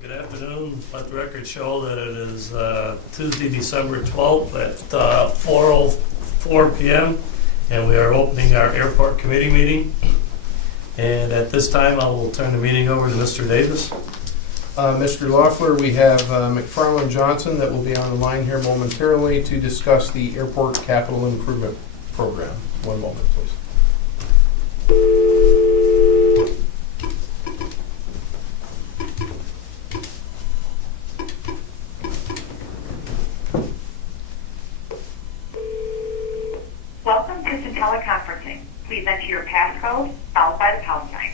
Good afternoon. Let the record show that it is Tuesday, December 12th at 4:04 p.m. and we are opening our airport committee meeting. And at this time, I will turn the meeting over to Mr. Davis. Mr. Loeffler, we have McFarland Johnson that will be on the line here momentarily to discuss the airport capital improvement program. One moment, please. Welcome to teleconferencing. Please enter your passcode followed by the pound sign.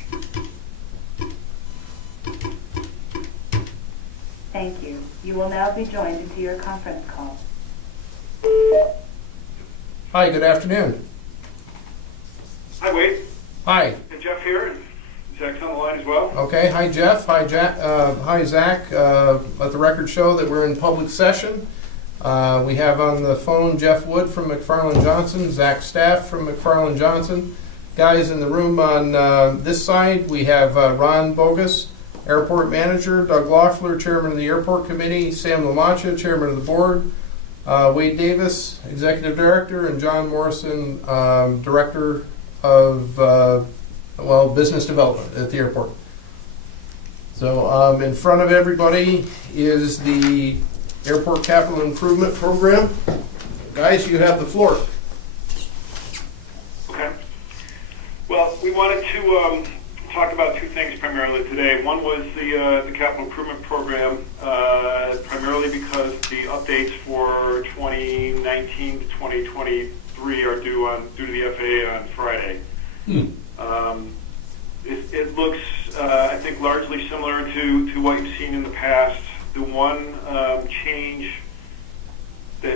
Thank you. You will now be joined into your conference call. Hi, good afternoon. Hi, Wade. Hi. And Jeff here. And Zach's on the line as well. Okay, hi Jeff. Hi, hi Zach. Let the record show that we're in public session. We have on the phone Jeff Wood from McFarland Johnson, Zach Staff from McFarland Johnson. Guys in the room on this side, we have Ron Bogus, Airport Manager, Doug Loeffler, Chairman of the Airport Committee, Sam LaMancha, Chairman of the Board, Wade Davis, Executive Director, and John Morrison, Director of Business Development at the airport. So in front of everybody is the Airport Capital Improvement Program. Guys, you have the floor. Okay. Well, we wanted to talk about two things primarily today. One was the capital improvement program, primarily because the updates for 2019 to 2023 are due to the FAA on Friday. It looks, I think, largely similar to what you've seen in the past. The one change that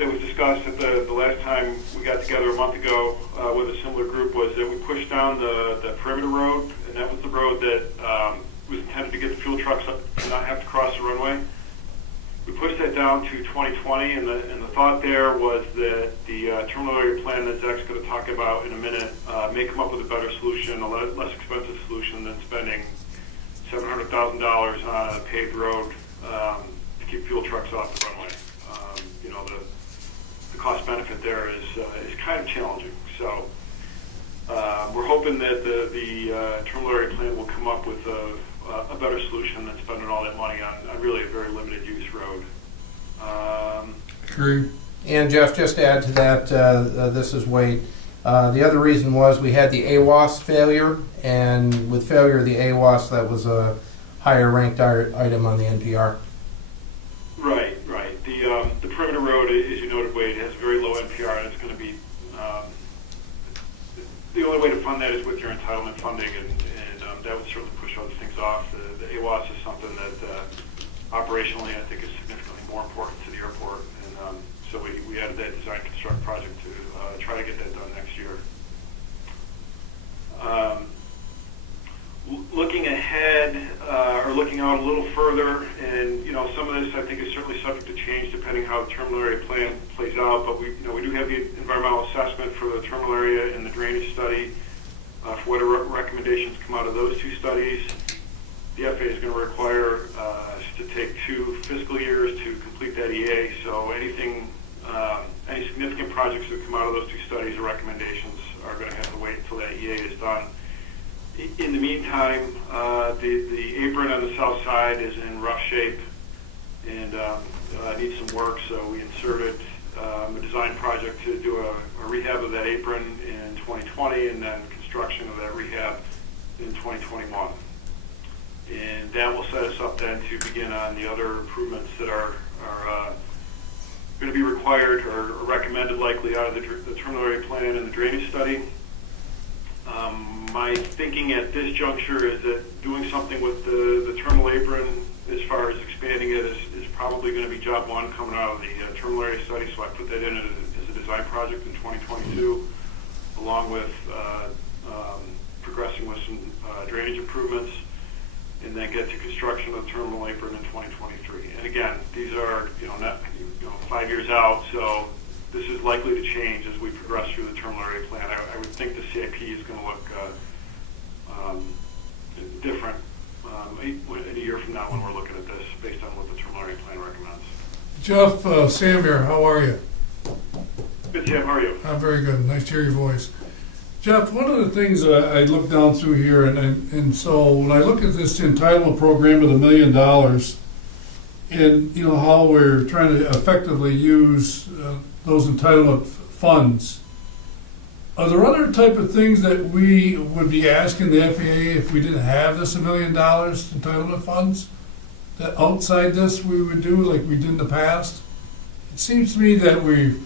was discussed at the last time we got together a month ago with a similar group was that we pushed down the perimeter road, and that was the road that was intended to get the fuel trucks up and not have to cross the runway. We pushed that down to 2020, and the thought there was that the terminal area plan that Zach's going to talk about in a minute may come up with a better solution, a less expensive solution than spending $700,000 on a paved road to keep fuel trucks off the runway. The cost benefit there is kind of challenging. So we're hoping that the terminal area plan will come up with a better solution than spending all that money on really a very limited use road. True. And Jeff, just to add to that, this is Wade. The other reason was we had the AWAS failure, and with failure of the AWAS, that was a higher ranked item on the NPR. Right. The perimeter road, as you noted, Wade, has very low NPR, and it's going to be the only way to fund that is with your entitlement funding, and that would certainly push other things off. The AWAS is something that operationally I think is significantly more important to the airport, and so we added that design construct project to try to get that done next year. Looking ahead, or looking out a little further, and some of this I think is certainly subject to change depending how the terminal area plan plays out. But we do have the environmental assessment for the terminal area and the drainage study. For whatever recommendations come out of those two studies, the FAA is going to require us to take 2 fiscal years to complete that EA. So any significant projects that come out of those 2 studies or recommendations are going to have to wait until that EA is done. In the meantime, the apron on the south side is in rough shape and needs some work, so we inserted a design project to do a rehab of that apron in 2020 and then construction of that rehab in 2021. And that will set us up then to begin on the other improvements that are going to be required or recommended likely out of the terminal area plan and the drainage study. My thinking at this juncture is that doing something with the terminal apron as far as expanding it is probably going to be job one coming out of the terminal area study, so I put that in as a design project in 2022 along with progressing with some drainage improvements, and then get to construction of the terminal apron in 2023. And again, these are not 5 years out, so this is likely to change as we progress through the terminal area plan. I would think the CIP is going to look different in a year from now when we're looking at this, based on what the terminal area plan recommends. Jeff, Sam here, how are you? Good, Sam, how are you? I'm very good, nice to hear your voice. Jeff, one of the things that I looked down through here, and so when I look at this entitlement program of $1 million, and you know how we're trying to effectively use those entitlement funds, are there other type of things that we would be asking the FAA if we didn't have this $1 million entitlement funds? That outside this we would do like we did in the past? It seems to me that we've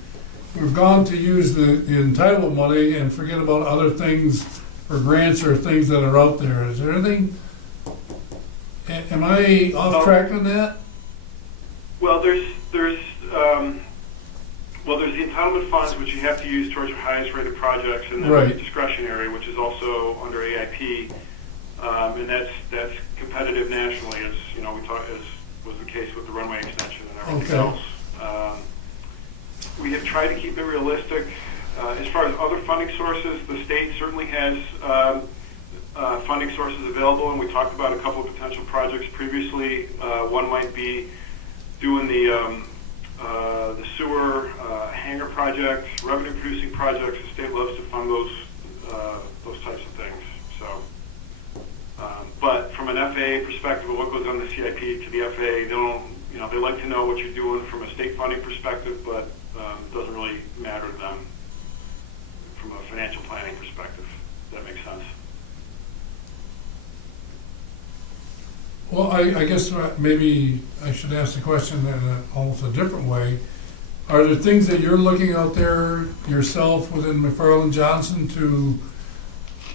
gone to use the entitlement money and forget about other things or grants or things that are out there. Is there anything, am I off track on that? Well, there's the entitlement funds, which you have to use towards your highest rated projects, and then Right. there's discretionary, which is also under AIP, and that's competitive nationally, as you know, as was the case with the runway extension and everything Okay. else. We have tried to keep it realistic. As far as other funding sources, the state certainly has funding sources available, and we talked about a couple of potential projects previously. One might be doing the sewer hangar project, revenue-producing projects. The state loves to fund those types of things. So, but from an FAA perspective, of what goes on the CIP to the FAA, they don't. You know, they like to know what you're doing from a state funding perspective, but it doesn't really matter to them from a financial planning perspective. If that makes sense. Well, I guess maybe I should ask the question in almost a different way. Are there things that you're looking out there yourself within McFarland Johnson to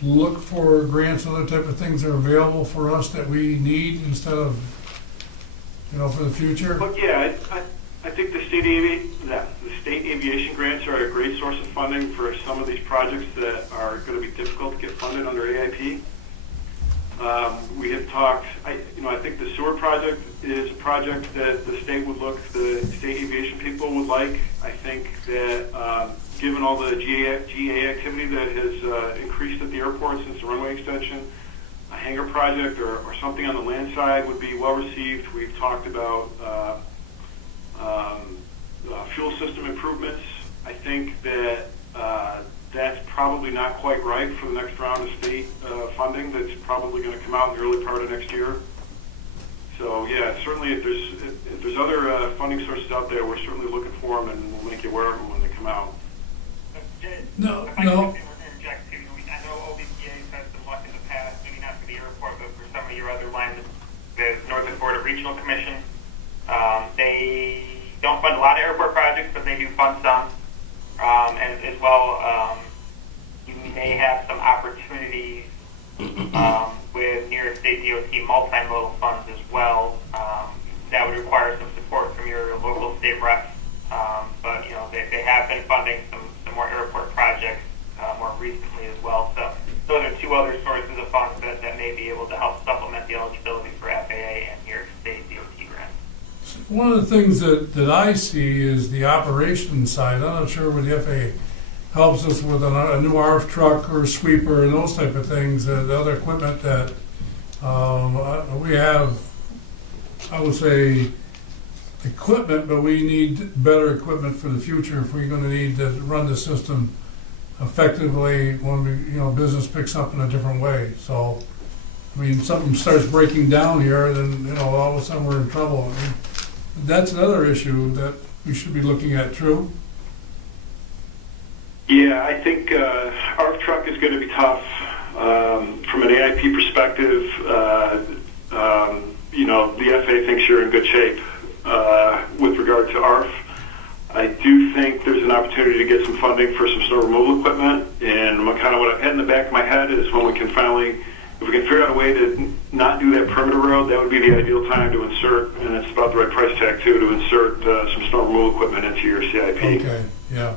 look for grants and other type of things that are available for us that we need instead of, you know, for the future? But yeah, I think the state aviation grants are a great source of funding for some of these projects that are going to be difficult to get funded under AIP. We have talked. I think the sewer project is a project that the state aviation people would like. I think that given all the GA activity that has increased at the airport since the runway extension, a hangar project or something on the land side would be well received. We've talked about fuel system improvements. I think that that's probably not quite right for the next round of state funding that's probably going to come out in the early part of next year. So yeah, certainly if there's other funding sources out there, we're certainly looking for them, and we'll make you aware of them when they come out. No. If I can interject too, I know OBPA has had some luck in the past, maybe not for the airport, but for some of your other lines, the Northern Florida Regional Commission. They don't fund a lot of airport projects, but they do fund some. And as well, you may have some opportunities with New York State DOT multimodal funds as well. That would require some support from your local state reps. But you know, they have been funding some more airport projects more recently as well. So those are two other sources of funds that may be able to help supplement the eligibility for FAA and New York State DOT grants. One of the things that I see is the operations side. I'm not sure where the FAA helps us with a new ARF truck or sweeper and those type of things, the other equipment that we have, I would say, equipment, but we need better equipment for the future if we're going to need to run the system effectively when business picks up in a different way. So, I mean, something starts breaking down here, then all of a sudden we're in trouble. I mean, that's another issue that we should be looking at. True. Yeah, I think ARF truck is going to be tough from an AIP perspective. The FAA thinks you're in good shape with regard to ARF. I do think there's an opportunity to get some funding for some snow removal equipment, and kind of what I've had in the back of my head is when we can finally, if we can figure out a way to not do that perimeter road, that would be the ideal time to insert, and it's about the right price tag too, to insert some snow removal equipment into your CIP. Okay. Yeah.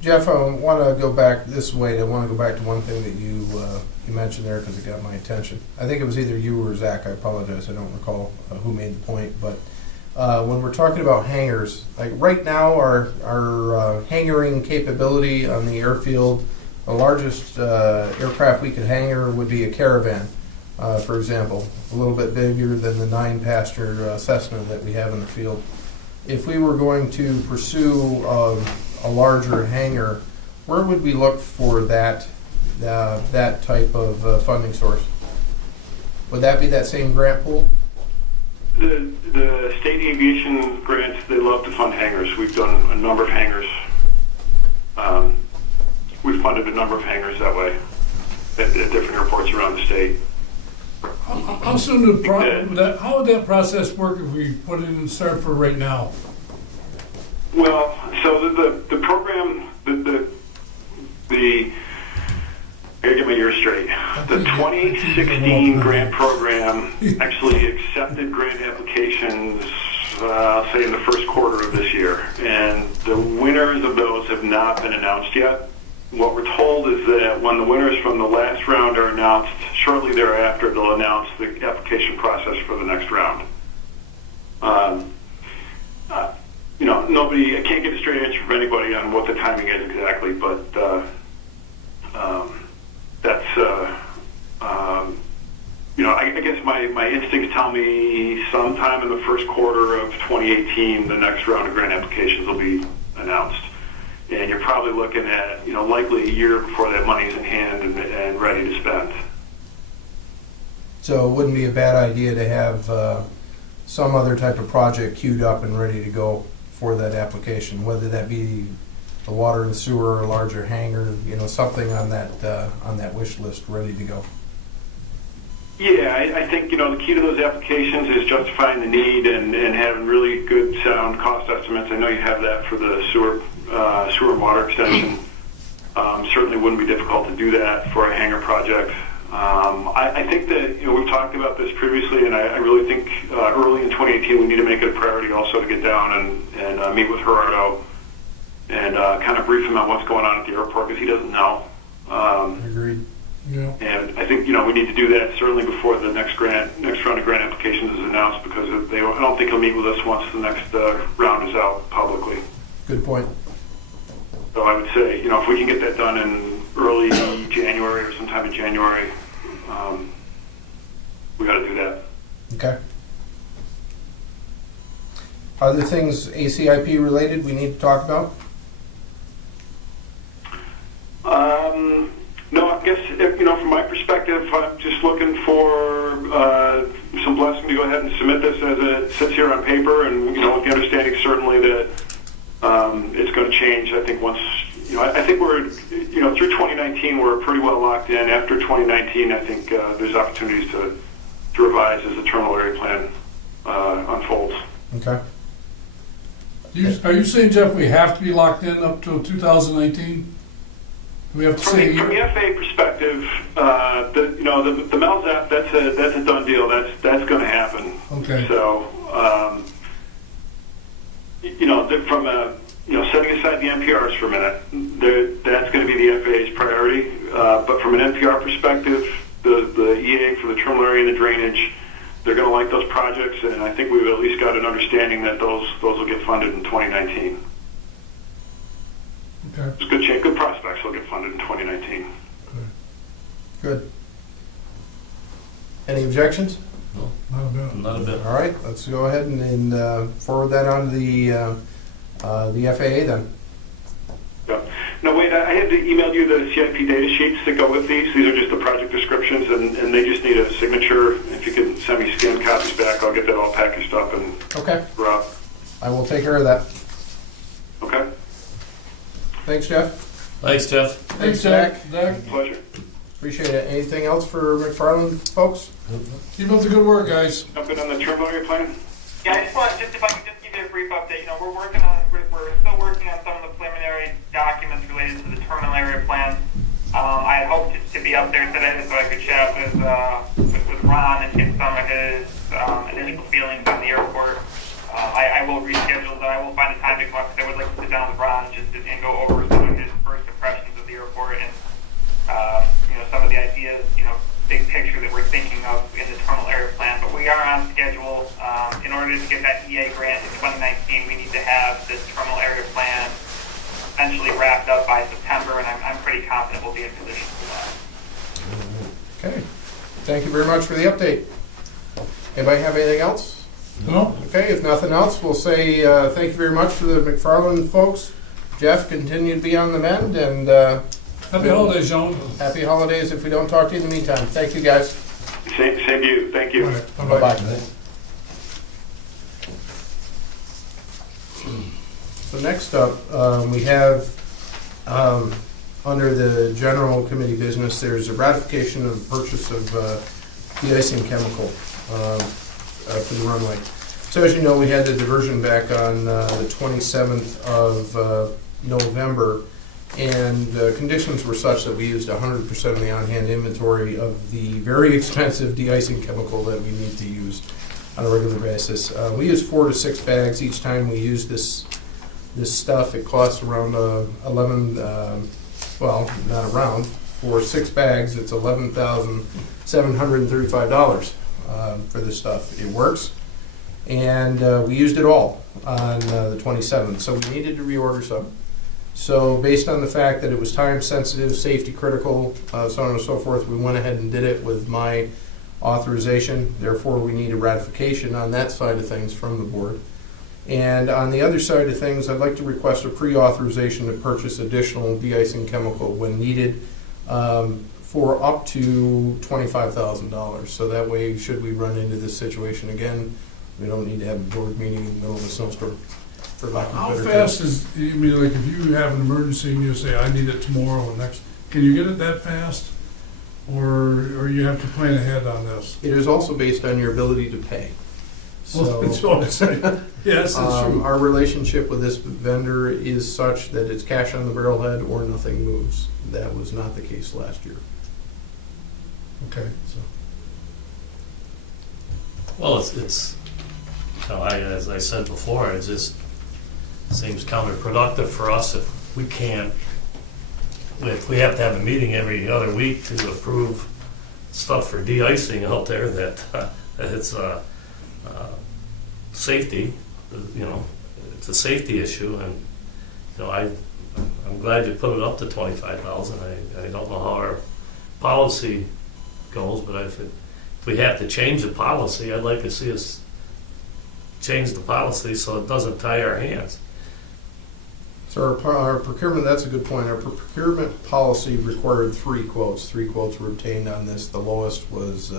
Jeff, I want to go back this way. I want to go back to one thing that you mentioned there because it got my attention. I think it was either you or Zach. I apologize. I don't recall who made the point. But when we're talking about hangars, like right now, our hangaring capability on the airfield, the largest aircraft we could hangar would be a Caravan. for example, a little bit bigger than the 9-pasture Cessna that we have in the field. If we were going to pursue a larger hangar, where would we look for that type of funding source? Would that be that same grant pool? The state aviation grants, they love to fund hangars. We've done a number of hangars. We've funded a number of hangars that way at different airports around the state. How soon how would that process work if we put it in start for right now? Well, so the program, I gotta get my years straight. The 2016 grant program actually accepted grant applications, I'll say in the first quarter of this year, and the winners of those have not been announced yet. What we're told is that when the winners from the last round are announced, shortly thereafter they'll announce the application process for the next round. I can't get a straight answer from anybody on what the timing is exactly, but that's, I guess my instincts tell me sometime in the first quarter of 2018, the next round of grant applications will be announced. And you're probably looking at, likely a year before that money's in hand and ready to spend. So it wouldn't be a bad idea to have some other type of project queued up and ready to go for that application, whether that be the water and sewer or a larger hangar, something on that wish list ready to go. Yeah, I think, the key to those applications is justifying the need and having really good, sound cost estimates. I know you have that for the sewer and water extension. Certainly wouldn't be difficult to do that for a hangar project. I think that, we've talked about this previously, and I really think early in 2018 we need to make it a priority also to get down and meet with Gerardo and kind of brief him on what's going on at the airport, because he doesn't know. Agreed. Yeah. And I think, we need to do that certainly before the next round of grant applications is announced, because I don't think he'll meet with us once the next round is out publicly. Good point. So I would say, if we can get that done in early January or sometime in January, we got to do that. Okay. Other things ACIP related we need to talk about? No, I guess, from my perspective, I'm just looking for some blessing to go ahead and submit this as it sits here on paper, and, with the understanding certainly that it's going to change. I think once, I think we're, through 2019, we're pretty well locked in. After 2019, I think there's opportunities to revise as the terminal area plan unfolds. Okay. Are you saying, Jeff, we have to be locked in up till 2019? We have to From say the FAA perspective, the MELZAP, that's a done deal. That's going to happen. Okay. So, from setting aside the NPRs for a minute, that's going to be the FAA's priority. But from an NPR perspective, the EA for the terminal area and the drainage, they're going to like those projects, and I think we've at least got an understanding that those will get funded in 2019. okay. There's good prospects will get funded in 2019. Good. Any objections? Not a bit. Not a bit. All right, let's go ahead and forward that on to the FAA then. Yeah. No, wait, I had to email you the CIP data sheets that go with these. These are just the project descriptions, and they just need a signature. If you can send me scanned copies back, I'll get that all packaged up and Okay. Rob. I will take care of that. Okay? Thanks, Jeff. Thanks, Jeff. Thanks, Zach. Zach, Pleasure. Appreciate it. Anything else for McFarland folks? keep up the good work, guys. Something on the terminal area plan? Yeah, if I can just give you a brief update. We're still working on some of the preliminary documents related to the terminal area plan. I had hoped to be up there today so I could chat with Ron and get some of his initial feelings on the airport. I will reschedule, but I will find a time to come up because I would like to sit down with Ron and go over some of his first impressions of the airport and some of the ideas, big picture that we're thinking of in the terminal area plan. But we are on schedule. In order to get that EA grant in 2019, we need to have this terminal area plan essentially wrapped up by September, and I'm pretty confident we'll be in position for that. Okay. Thank you very much for the update. Anybody have anything else? No? Okay, if nothing else, we'll say thank you very much to the McFarland folks. Jeff, continue to be on the mend, and Happy holidays, John. happy holidays if we don't talk to you in the meantime. Thank you, guys. Same to you. Thank you. All right, Bye-bye. So next up, we have, under the general committee business, there's a ratification of purchase of de-icing chemical for the runway. So as you know, we had the diversion back on the 27th of November, and conditions were such that we used 100% of the on-hand inventory of the very expensive de-icing chemical that we need to use on a regular basis. We use 4 to 6 bags each time we use this stuff. It costs around 11, well, not around, for 6 bags, it's $11,735 for this stuff. It works, and we used it all on the 27th, so we needed to reorder some. So based on the fact that it was time sensitive, safety critical, so on and so forth, we went ahead and did it with my authorization. Therefore, we need a ratification on that side of things from the board. And on the other side of things, I'd like to request a pre-authorization to purchase additional de-icing chemical when needed for up to $25,000. So that way, should we run into this situation again, we don't need to have a board meeting in the middle of a snowstorm. For lack of a How better fast is, I mean, like if you have an emergency and you say, I need it tomorrow or next, can you get it that fast? Or you have to plan ahead on this? It is also based on your ability to pay. Well, that's what I'm saying. Yes, that's true. Our relationship with this vendor is such that it's cash on the barrelhead or nothing moves. That was not the case last year. Okay. So. Well, it's you know, as I said before, it just seems counterproductive for us if we can't, if we have to have a meeting every other week to approve stuff for de-icing out there that it's safety, you know, it's a safety issue, and you know, I'm glad you put it up to 25,000. I don't know how our policy goes, but if we have to change the policy, I'd like to see us change the policy so it doesn't tie our hands. So our procurement, that's a good point. Our procurement policy required 3 quotes. 3 quotes were obtained on this. The lowest was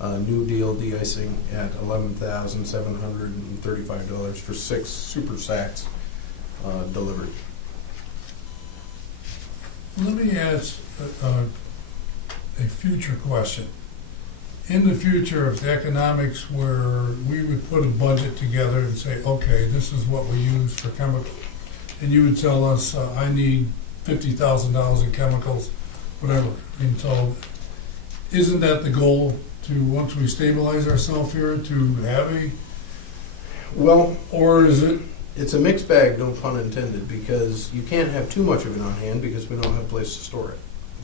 New Deal de-icing at $11,735 for 6 super sacks delivered. Let me ask a future question. In the future, if the economics were, we would put a budget together and say, okay, this is what we use for chemicals, and you would tell us, I need $50,000 in chemicals, whatever. And so, isn't that the goal, to, once we stabilize ourselves here, to have a, Well, or is it? it's a mixed bag, no pun intended, because you can't have too much of it on hand because we don't have a place to store it,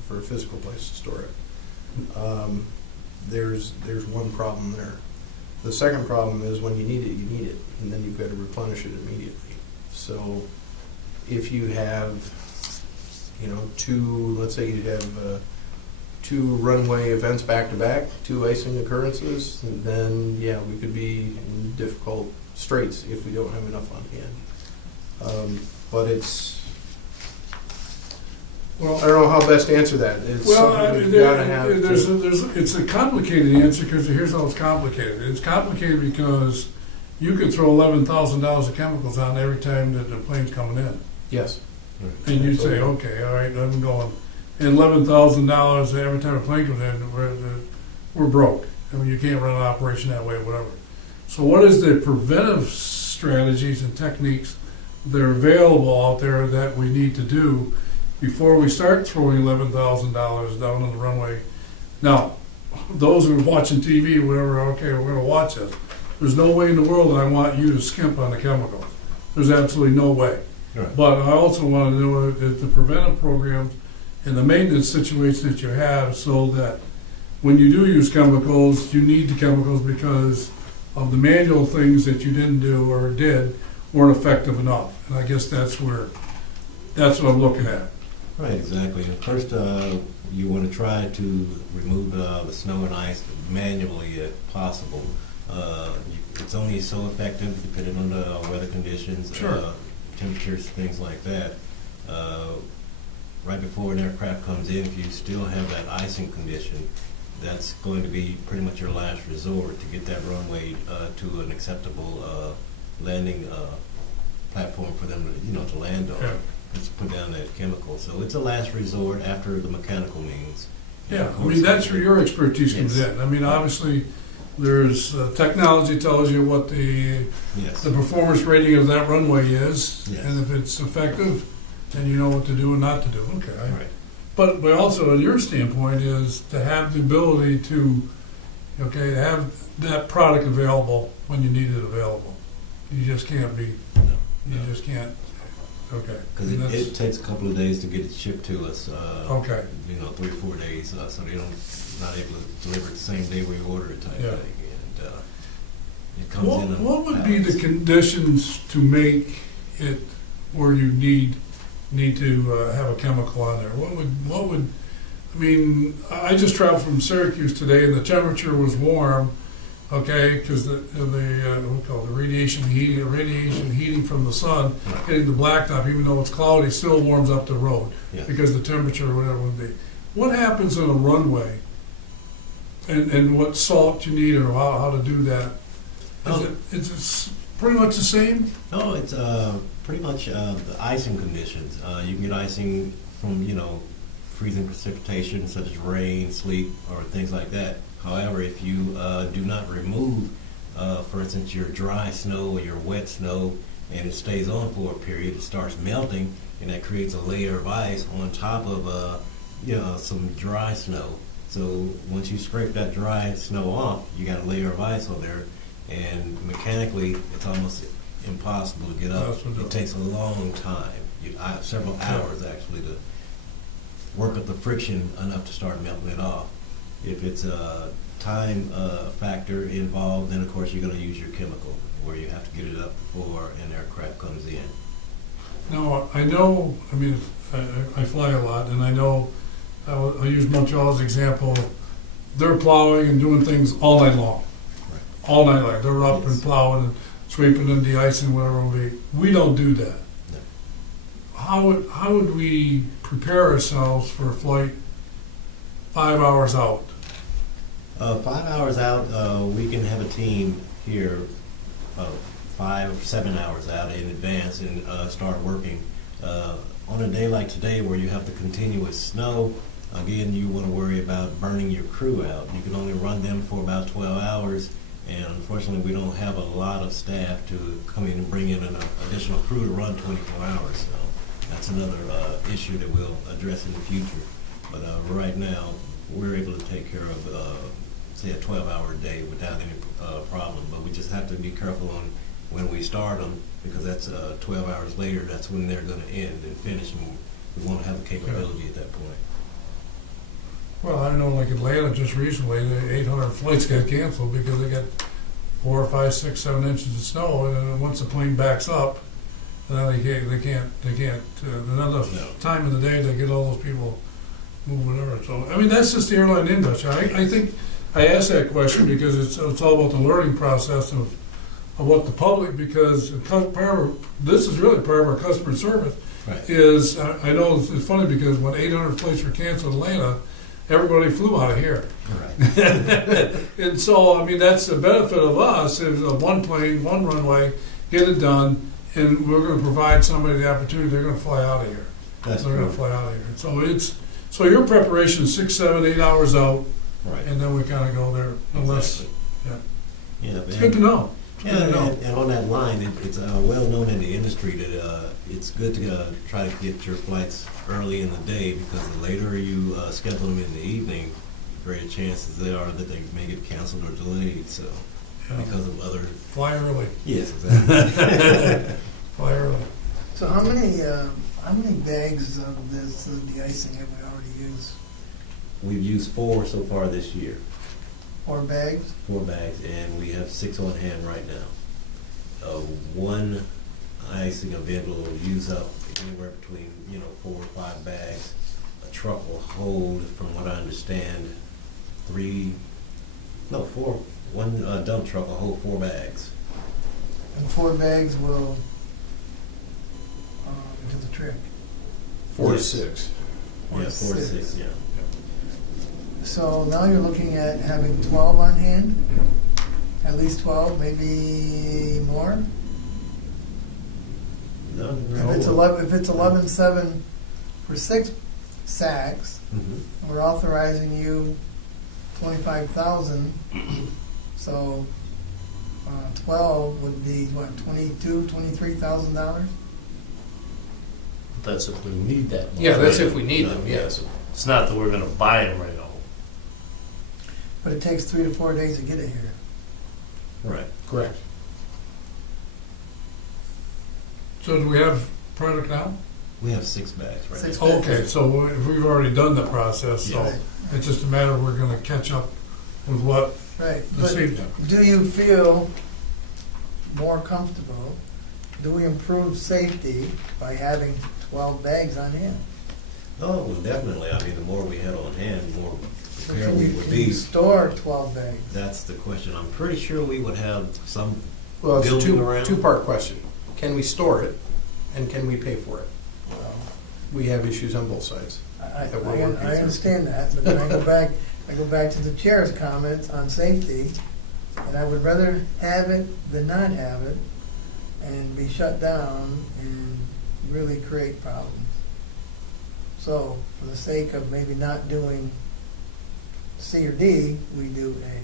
for a physical place to store it. There's one problem there. The second problem is when you need it, and then you've got to replenish it immediately. So if you have, you know, 2, let's say you have 2 runway events back to back, 2 icing occurrences, then yeah, we could be in difficult straits if we don't have enough on hand. But it's, Well, I don't know how best to answer that. It's well, something I mean, we've got to have. it's a complicated answer, because here's how it's complicated. It's complicated because you could throw $11,000 of chemicals on every time that the plane's coming in. Yes. And you'd say, okay, all right, I'm going. And $11,000 every time a plane comes in, we're broke. I mean, you can't run an operation that way or whatever. So what is the preventive strategies and techniques that are available out there that we need to do before we start throwing $11,000 down on the runway? Now, those who are watching TV or whatever, okay, we're going to watch this. There's no way in the world that I want you to skimp on the chemicals. There's absolutely no way. Right. But I also want to know the preventive programs and the maintenance situation that you have, so that when you do use chemicals, you need the chemicals because of the manual things that you didn't do or did weren't effective enough. And I guess that's what I'm looking at. Right, exactly. And first, you want to try to remove the snow and ice manually if possible. It's only so effective depending on the weather conditions, Sure. temperatures, things like that. Right before an aircraft comes in, if you still have that icing condition, that's going to be pretty much your last resort to get that runway to an acceptable landing platform for them to land on. Yeah. Just put down that chemical. So it's a last resort after the mechanical means. And Yeah, of I course, mean, that's where your expertise comes Yes. in. I mean, obviously, there's, technology tells you what the Yes. performance rating of that runway is, Yes. and if it's effective, then you know what to do and not to do. Okay. Right. But also, your standpoint is to have the ability to, to have that product available when you need it available. You just can't be, you just can't, okay. Because And that's- it takes a couple of days to get it shipped to us. Okay. 3 or 4 days, so they not able to deliver it the same day we order it type Yeah. thing. And it comes in. on What would be the pallets. conditions to make it where you need to have a chemical on there? What would, I mean, I just traveled from Syracuse today and the temperature was warm, okay, because what we call it, the radiation heating from the sun Right. hitting the blacktop, even though it's cloudy, still warms up the road Yeah. because the temperature or whatever it would be. What happens on a runway and what salt you need or how to do that? Is it pretty much the same? No, it's pretty much the icing conditions. You can get icing from, freezing precipitation such as rain, sleet, or things like that. However, if you do not remove, for instance, your dry snow or your wet snow, and it stays on for a period, it starts melting, and that creates a layer of ice on top of, some dry snow. So once you scrape that dry snow off, you got a layer of ice on there, and mechanically, it's almost impossible to get up. That's what It takes a long time, several hours actually, to work up the friction enough to start melting it off. If it's a time factor involved, then of course you're going to use your chemical, where you have to get it up before an aircraft comes in. Now, I know, I mean, I fly a lot, and I know, I use Montreal as an example. They're plowing and doing things all night long. Right. All night long. They're up Yes. and plowing and sweeping and de-icing, whatever it will be. We don't do that. No. How would we prepare ourselves for a flight 5 hours out? 5 hours out, we can have a team here 5 or 7 hours out in advance and start working. On a day like today where you have the continuous snow, again, you want to worry about burning your crew out. You can only run them for about 12 hours, and unfortunately we don't have a lot of staff to come in and bring in an additional crew to run 24 hours. So that's another issue that we'll address in the future. But right now, we're able to take care of, say, a 12-hour day without any problem. But we just have to be careful on when we start them, because that's 12 hours later, that's when they're going to end and finish, and we won't have the capability at that point. Well, I know, like Atlanta just recently, the 800 flights got canceled because they got 4 or 5, 6, 7 inches of snow, and then once the plane backs up, then they can't. There's not enough time in the day to get all those people moving whatever. So, I mean, that's just the airline industry. I think I asked that question because it's all about the learning process of what the public, because this is really part of our customer service. Right. Is I know it's funny because when 800 flights were canceled in Atlanta, everybody flew out of here. Right. And so, I mean, that's the benefit of us, is one plane, one runway, get it done, and we're going to provide somebody the opportunity, they're going to fly out of here. That's They're going to true. fly out of here. So your preparation is 6, 7, 8 hours out, Right. and then we kind of go there, unless, Exactly. yeah. Yeah, It's good to know. It's Yeah, good to know. and on that line, it's well known in the industry that it's good to try to get your flights early in the day, because the later you schedule them in the evening, the greater chances there are that they may get canceled or delayed. So Yeah. because of other. Fly early. Yes, exactly. Fly early. So how many bags of this de-icing have we already used? We've used 4 so far this year, 4 bags? 4 bags, and we have 6 on hand right now. One icing event will use up anywhere between, 4 or 5 bags. A truck will hold, from what I understand, 4. One dump truck will hold 4 bags. And 4 bags will do the trick. 4 to Yes. 6. Yeah, 4 to 6, yeah. So now you're looking at having 12 on hand? At least 12, maybe more? No, If it's 11.7 for 6 sacks, Mhm. we're authorizing you 25,000. So 12 would be what, $23,000? That's if we need that. much. Yeah, that's if we need them, yes. It's not that we're gonna buy them right now. But it takes 3 to 4 days to get it here. Right. Correct. So do we have product now? We have 6 bags right 6 now. bags. Okay, so we've already done the process, so Yes. it's just a matter of we're gonna catch up with what Right. this But evening. do you feel more comfortable? Do we improve safety by having 12 bags on hand? Oh, well, definitely. I mean, the more we had on hand, the more So prepared can we you, would can you be. store 12 bags? That's the question. I'm pretty sure we would have some Well, it's a building around. two-part question. Can we store it, and can we pay for it? Well, We have issues on both sides. I that we're working through. understand that, but then I go back to the chair's comments on safety, and I would rather have it than not have it, and be shut down and really create problems. So, for the sake of maybe not doing C or D, we do A.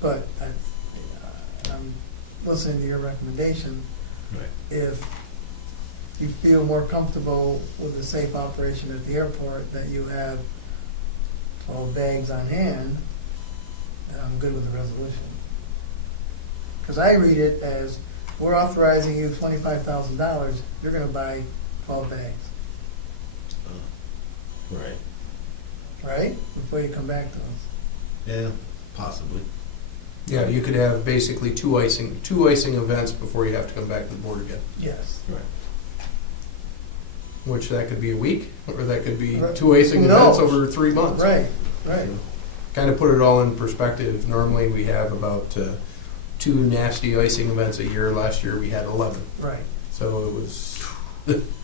But I'm listening to your recommendation. Right. If you feel more comfortable with the safe operation at the airport, that you have 12 bags on hand, then I'm good with the resolution. Because I read it as, we're authorizing you $25,000, you're going to buy 12 bags, Right. right? Before you come back to us. Yeah, possibly. Yeah, you could have basically two icing events before you have to come back to the board again. Yes. Right. Which that could be a week, or that could be Right. 2 icing Who events knows? over 3 months. Right, right. Kind of put it all in perspective. Normally, we have about 2 nasty icing events a year. Last year, we had 11. Right. So it was...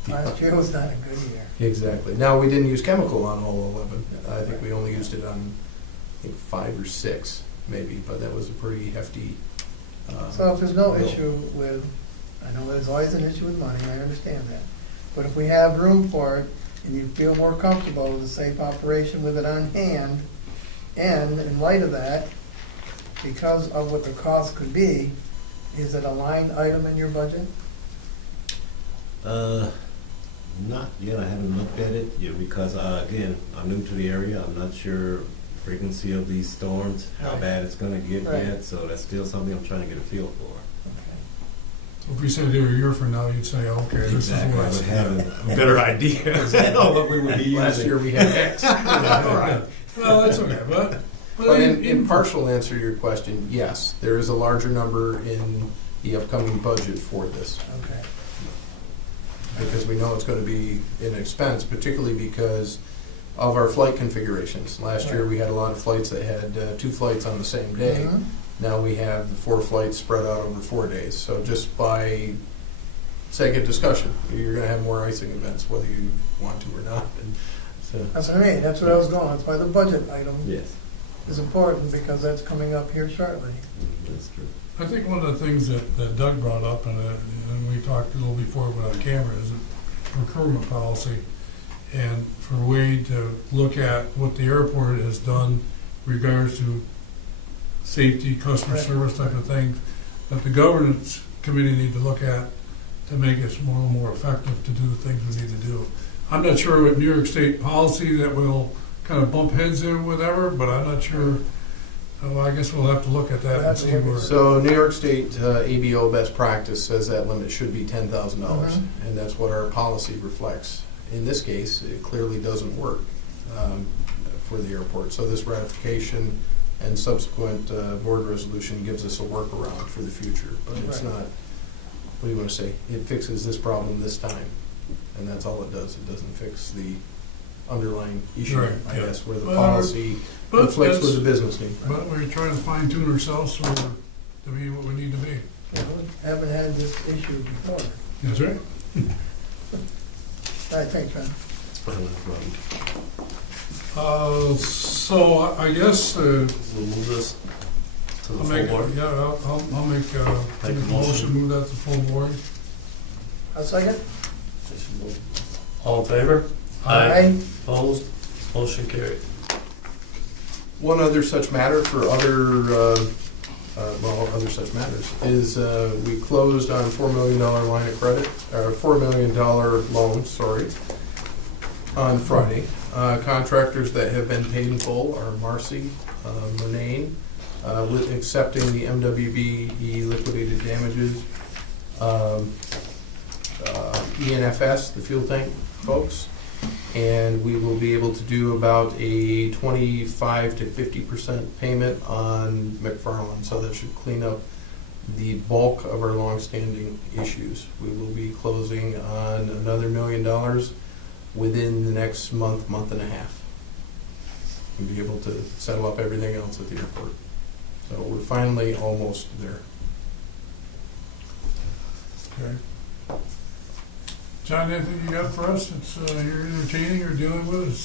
Last year was not a good year. Exactly. Now, we didn't use chemical on all 11. I think we only used it on, 5 or 6, maybe, but that was a pretty hefty... So if there's no bill. issue with, I know there's always an issue with money, I understand that. But if we have room for it, and you feel more comfortable with a safe operation with it on hand, and in light of that, because of what the cost could be, is it a line item in your budget? Not yet. I haven't looked at it yet because, again, I'm new to the area. I'm not sure frequency of these storms, how Right. bad it's going to get Right. yet. So that's still something I'm trying to get a feel for. So if we said a year from now, you'd say, okay, this Exactly. I is would what have a better idea of what we would be using. Last year, we had X. Right. Well, that's okay, but But in partial answer to your question, yes, there is a larger number in the upcoming budget for this. Okay. Because we know it's going to be an expense, particularly because of our flight configurations. Last year, we had a lot of flights that had 2 flights on the same day. Mhm. Now we have the 4 flights spread out over 4 days. So just by sake of discussion, you're going to have more icing events, whether you want to or not. And so, That's what I mean, that's what I was going, that's why the budget item Yes, is important, because that's coming up here shortly. that's true. I think one of the things that Doug brought up, and we talked a little before with on camera, is the procurement policy. And for a way to look at what the airport has done in regards to safety, customer Right. service type of things, that the governance committee need to look at to make us more effective to do the things we need to do. I'm not sure what New York State policy that will kind of bump heads in with ever, but I'm not sure. Well, I guess we'll have to look at that We'll and have to see look at where. it. so New York State ABO best practice says that limit should be $10,000, and that's what our policy reflects. In this case, it clearly doesn't work for the airport. So this ratification and subsequent board resolution gives us a workaround for the future. But it's Right. not, what do you want to say? It fixes this problem this time, and that's all it does. It doesn't fix the underlying issue, Right, I yeah. guess, where the Well, policy but conflicts that's- with the business need. But we're trying to fine tune ourselves so we're to be what we need to be. You know, haven't had this issue before. That's right. All right, thanks, Ron. So I guess, We'll move this to the I'll full make, board. yeah, I'll make Make a a motion, move that to full board. A second? All in favor? Aye. Opposed? Motion carried. One other such matter for other, other such matters is we closed on $4 million line of credit, or $4 million loan, sorry, on Friday. Contractors that have been paid in full are Marcy, Murnane, with accepting the MWBE liquidated damages, ENFS, the fuel tank folks, and we will be able to do about a 25 to 50% payment on McFarland, so that should clean up the bulk of our longstanding issues. We will be closing on another $1 million within the next month and a half, and be able to settle up everything else at the airport. So we're finally almost there. Okay. John, anything you got for us that's you're entertaining or dealing with?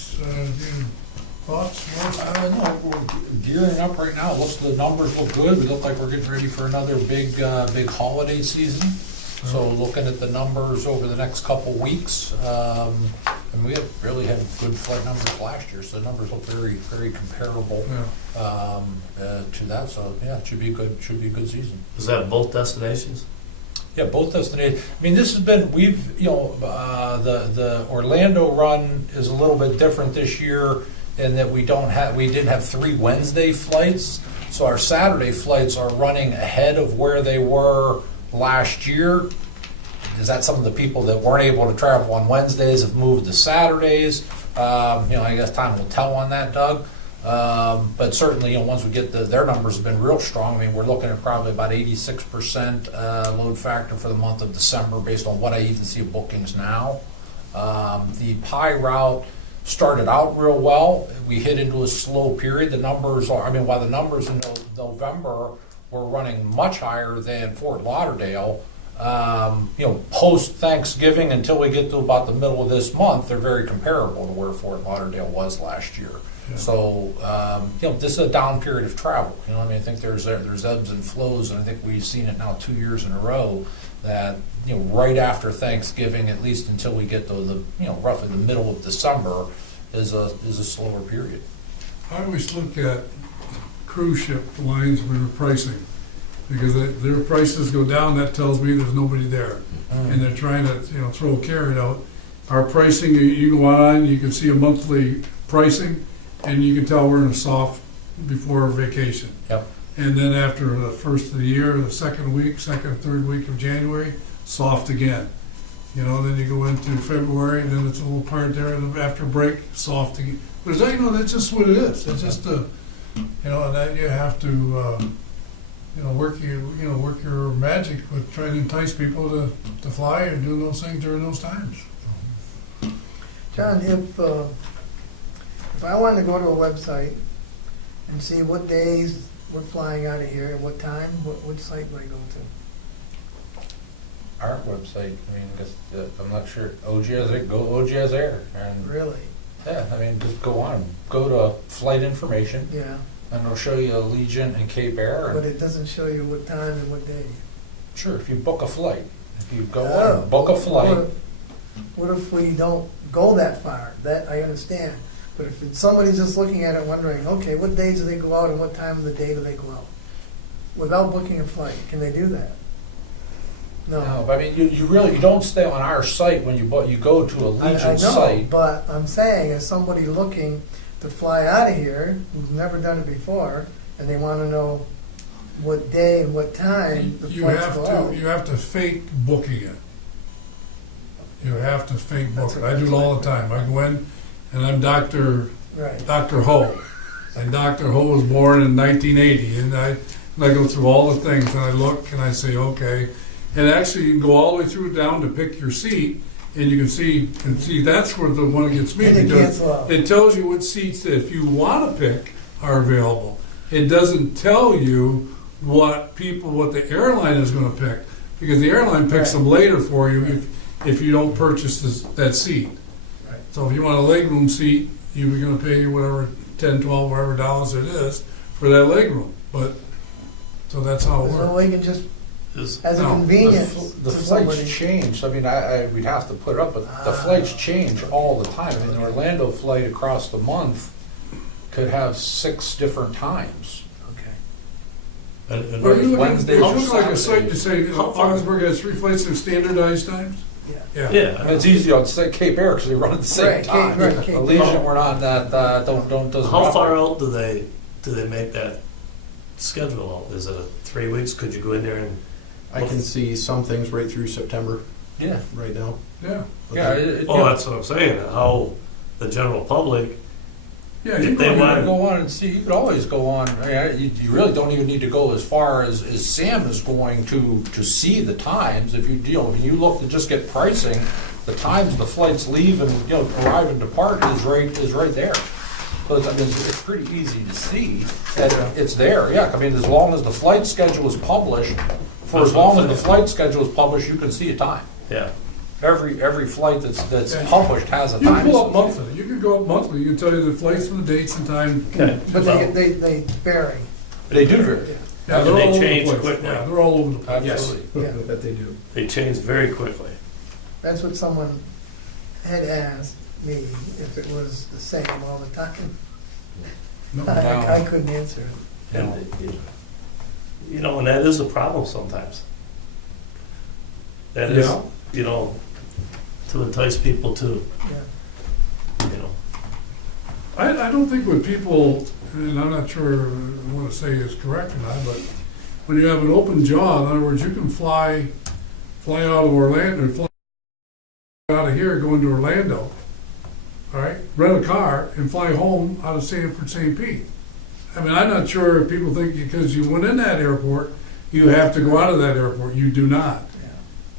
Thoughts? More? No, we're gearing up right now. Looks the numbers look good. We look like we're getting ready for another big holiday season. So looking at the numbers over the next couple weeks, and we really had good flight numbers last year, so the numbers look very, very comparable to that. So yeah, it should be good. Should be a good season. Is that both destinations? Yeah, both destinations. I mean, this has been, the Orlando run is a little bit different this year in that we didn't have 3 Wednesday flights. So our Saturday flights are running ahead of where they were last year. Is that some of the people that weren't able to travel on Wednesdays have moved to Saturdays? I guess time will tell on that, Doug. But certainly, once we get their numbers have been real strong. I mean, we're looking at probably about 86% load factor for the month of December, based on what I even see of bookings now. The Pi route started out real well. We hit into a slow period. The numbers are, while the numbers in November were running much higher than Fort Lauderdale, post Thanksgiving until we get to about the middle of this month, they're very comparable to where Fort Lauderdale was last year. Yeah. So, this is a down period of travel. I think there's ebbs and flows, and I think we've seen it now 2 years in a row that, right after Thanksgiving, at least until we get to the, roughly the middle of December, is a slower period. I always look at cruise ship lines when they're pricing, because their prices go down. That tells me there's nobody there, and they're trying to throw a carrot out. Our pricing, you go on, you can see a monthly pricing, and you can tell we're in a soft before vacation. Yep. And then after the first of the year, the second or third week of January, soft again. Then you go into February, and then it's a little part there, and after break, soft again. But that's just what it is. It's just and that you have to work your magic with trying to entice people to fly and do those things during those times. John, if I wanted to go to a website and see what days we're flying out of here and what time, what site would I go to? Our website, I guess, I'm not sure, OGS Air. And Really? yeah, just go on, go to flight information, Yeah, and it'll show you Allegiant and Cape Air. but it doesn't show you what time and what day. Sure, if you book a flight, if you go Oh. on and book a flight, What if we don't go that far? That I understand. But if somebody's just looking at it wondering, okay, what days do they go out and what time of the day do they go out? Without booking a flight, can they do that? no, but you don't stay on our site when you book. You go to Allegiant's I know, site. but I'm saying, as somebody looking to fly out of here who's never done it before, and they want to know what day and what time the You flights have go to out. you have to fake booking it. You have to fake book That's it. I do it all the time. I go in and I'm Dr. Right. Ho. And Dr. Ho was born in 1980, and I go through all the things, and I look, and I say, okay. And actually, you can go all the way through down to pick your seat, and you can see, that's where the one that gets me, And it because cancel out. it tells you what seats that if you want to pick are available. It doesn't tell you what the airline is going to pick, because the airline picks them later for you if you don't purchase that seat. Right. So if you want a legroom seat, you're going to pay whatever, 10, 12, whatever dollars it is for that legroom. But, so that's how it There's no works. way you can just, Is- as a No, convenience The to flights somebody. change, I mean, we'd have to put it up, but the flights change all the time. I mean, the Orlando flight across the month could have 6 different times. Okay. and Are you looking, Wednesday it to looks like a Saturday. site to say, How far- Ogdensburg has 3 flights of standardized times? Yeah. Yeah. And it's easy on Cape Air because they run at the same Right, time. Cape- right, Cape- Allegiant, we're not that, doesn't How far operate. out do they make that schedule out? Is it 3 weeks? Could you go in there and? I can see some things right through September Yeah, right now. Yeah. But yeah. then- Oh, that's what I'm saying. How the general public, Yeah, If you they go You want- could go on and see, you could always go on, I mean, you really don't even need to go as far as Sam is going to see the times. If if you look to just get pricing, the times the flights leave and, arrive and depart is right there. So it's pretty easy to see that it's there, yeah. I mean, as long as the flight schedule is published, for as long as the flight schedule is published, you can see a time. yeah. Every flight that's Yeah. published has a You time. can go up monthly. You can go up monthly. You can tell you the flights and the dates and time. Okay. But they vary. They do vary. Yeah, And they're they all over the change place. quickly. Yeah, they're all over the place. Absolutely. Yeah. I bet they do. They change very quickly. That's what someone had asked me, if it was the same all the time. No. I couldn't answer it. And, and that is a problem sometimes. That is, Yeah. to entice people to, Yeah. I don't think when people, and I'm not sure I want to say is correct or not, but when you have an open jaw, in other words, you can fly out of Orlando, fly out of here, go into Orlando, all right, rent a car and fly home out of Sanford St. Pete. I mean, I'm not sure if people think because you went in that airport, you have to go out of that airport. You do not.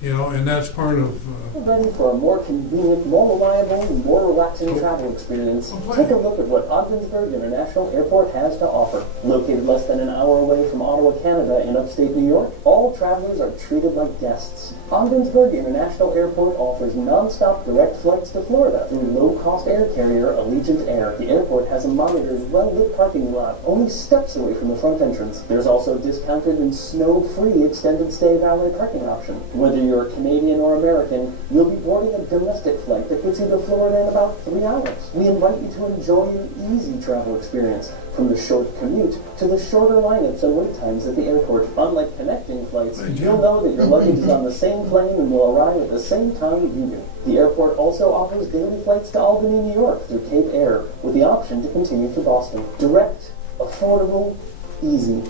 And that's part of. Ready for a more convenient, more reliable, and more relaxing travel experience? Take a look at what Ogdensburg International Airport has to offer. Located less than an hour away from Ottawa, Canada, in upstate New York, all travelers are treated like guests. Ogdensburg International Airport offers non-stop direct flights to Florida through low-cost air carrier Allegiant Air. The airport has a monitored, well-lit parking lot only steps away from the front entrance. There's also discounted and snow-free extended stay valet parking option. Whether you're Canadian or American, you'll be boarding a domestic flight that gets you to Florida in about 3 hours. We invite you to enjoy an easy travel experience, from the short commute to the shorter lineups and wait times at the airport. Unlike connecting flights, you'll know that your luggage is on the same plane and will arrive at the same time you do. The airport also offers daily flights to Albany, New York through Cape Air, with the option to continue to Boston. Direct, affordable, easy.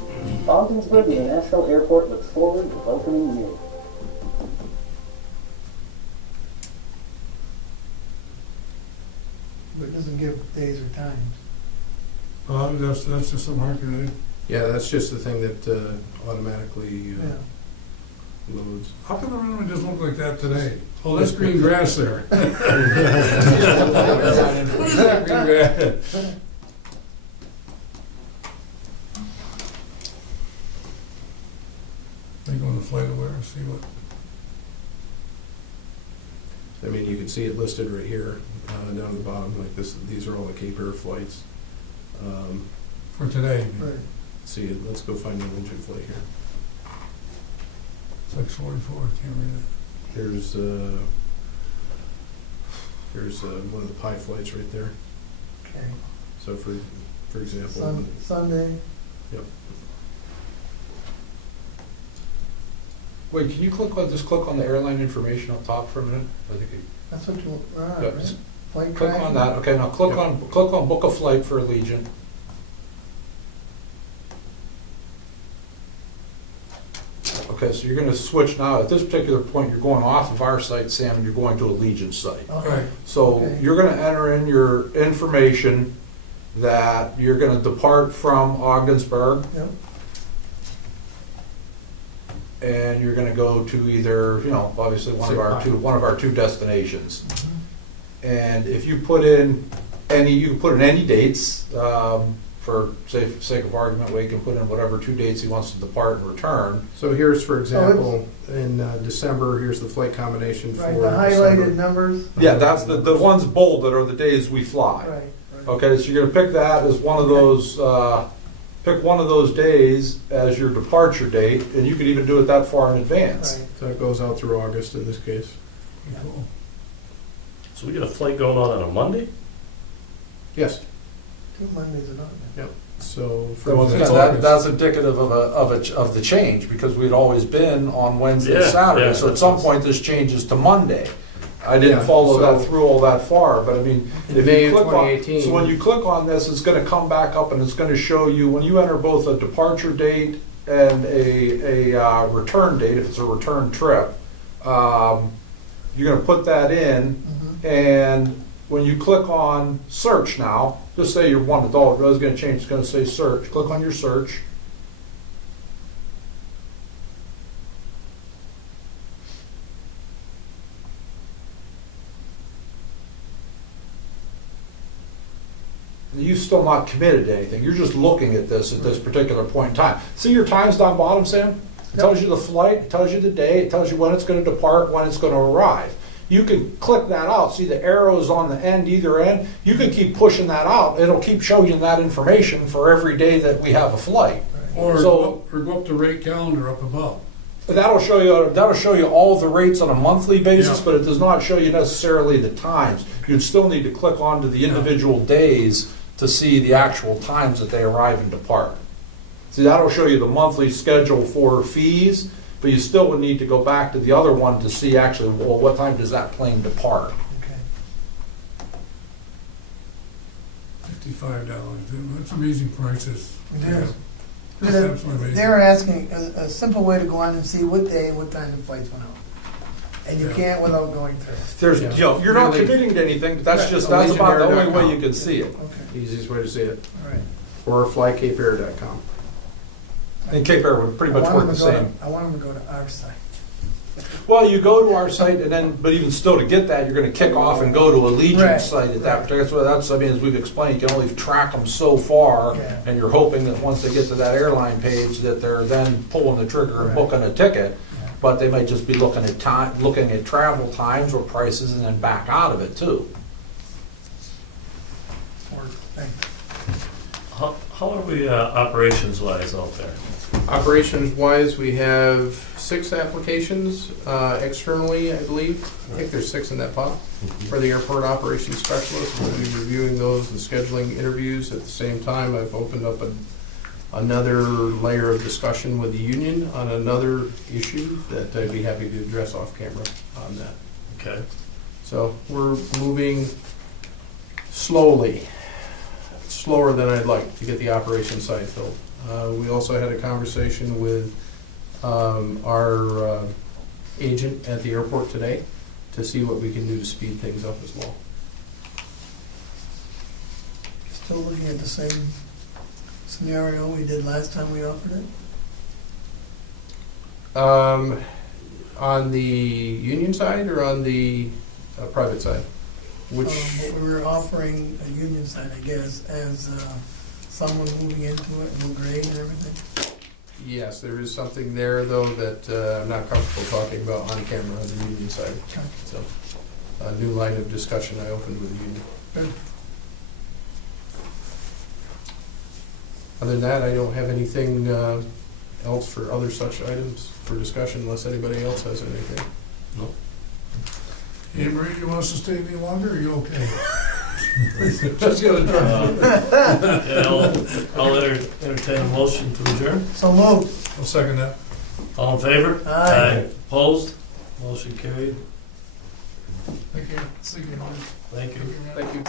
Ogdensburg International Airport looks forward to welcoming you. But it doesn't give days or times. That's just some marketing. Yeah, that's just the thing that automatically Yeah. loads. How come the runway doesn't look like that today? Oh, that's green grass there. What is that green grass? They go on the flight aware and see what. I mean, you can see it listed right here, down at the bottom, like this. These are all the Cape Air flights. For today, you mean. Right. See, let's go find the Allegiant flight here. 644, can't read it. Here's one of the Pi flights right there. Okay. So for example, Sunday. yep. Wait, can you just click on the airline information up top for a minute? I think That's what you want, Yeah, right? just Flight click tracking? on that. Okay, now click on book a flight for Allegiant. Okay, so you're going to switch now. At this particular point, you're going off of our site, Sam, and you're going to Allegiant's site. Okay. Right. So Okay. you're going to enter in your information, that you're gonna depart from Ogdensburg, Yep. and you're gonna go to either, obviously one of our two destinations. And if you put in you can put in any dates, for sake of argument, we can put in whatever 2 dates he wants to depart and return. So here's, for example, in December, here's the flight combination for Right, the highlighted December. numbers. Yeah, that's the ones bolded are the days we fly. Right, right. Okay, so you're gonna pick that as one of those, pick one of those days as your departure date, and you could even do it that far in advance. Right. So it goes out through August in this case. Cool. So we got a flight going on a Monday? Yes. 2 Mondays and on. Yep. So That's indicative of the change, because we'd always been on Wednesday, Yeah, Saturday, yeah, so at that's some what's- point this changes to Monday. I didn't Yeah, follow so- that through all that far, but I mean, In if May you of click on, 2018. so when you click on this, it's gonna come back up and it's gonna show you, when you enter both a departure date and a return date, if it's a return trip, you're gonna put that in, and when you click on search now, just say you're one adult, it's gonna change, it's gonna say search, click on your search. You're still not committed to anything. You're just looking at this particular point in time. See your times down bottom, Sam? It tells you the flight, it tells you the day, it tells you when it's going to depart, when it's going to arrive. You can click that out. See the arrows on the end, either end? You can keep pushing that out. It'll keep showing you that information for every day that we have a flight. Or So- go up to rate calendar up above. That'll show you all the rates on a monthly basis, Yeah. but it does not show you necessarily the times. You'd still need to click onto the individual days to see the actual times that they arrive and depart. See, that'll show you the monthly schedule for fees, but you still would need to go back to the other one to see actually, well, what time does that plane depart? Okay. $55. That's amazing prices. It Yeah. is. That's absolutely amazing. They were asking a simple way to go on and see what day and what time the flights went out. And you Yeah. can't without going through. There's, Yeah. you're not Really- committing to anything, but that's Right. just, that's about the only way Legionnaire.com. you can see it. Okay, Easiest way to see it. all right. Or flycapeair.com. And Cape Air would pretty much work the same. I want them to go to our site. Well, you go to our site, and then, but even still, to get that, you're gonna kick off and go to a Legion Right. site at that particular, that's, I mean, as we've explained, you can only track them so far, Yeah. and you're hoping that once they get to that airline page, that they're then pulling the trigger and Right. booking a ticket, Yeah. but they might just be looking at travel times or prices and then back out of it too. Thanks. How are we operations-wise out there? Operations-wise, we have 6 applications externally, I believe. I think there's 6 in that pot for the airport operations specialist. We'll be reviewing those and scheduling interviews. At the same time, I've opened up another layer of discussion with the union on another issue that I'd be happy to address off camera on that. Okay. So we're moving slowly, slower than I'd like to get the operation side filled. We also had a conversation with our agent at the airport today to see what we can do to speed things up as well. Still looking at the same scenario we did last time we offered it? On the union side or on the private side? Which, What we were offering a union side, I guess, as someone moving into it, and grade and everything. yes, there is something there though that I'm not comfortable talking about on camera on the union side. Okay. So, a new line of discussion I opened with the union. Good. Other than that, I don't have anything else for other such items for discussion unless anybody else has anything. Hey, Marie, you want us to stay any longer, or are you okay? Just get a turn. Yeah, I'll entertain a motion to adjourn. So moved. I'll second that. All in favor? Aye. Opposed? Motion carried. Thank you. See you. Thank you. Thank you.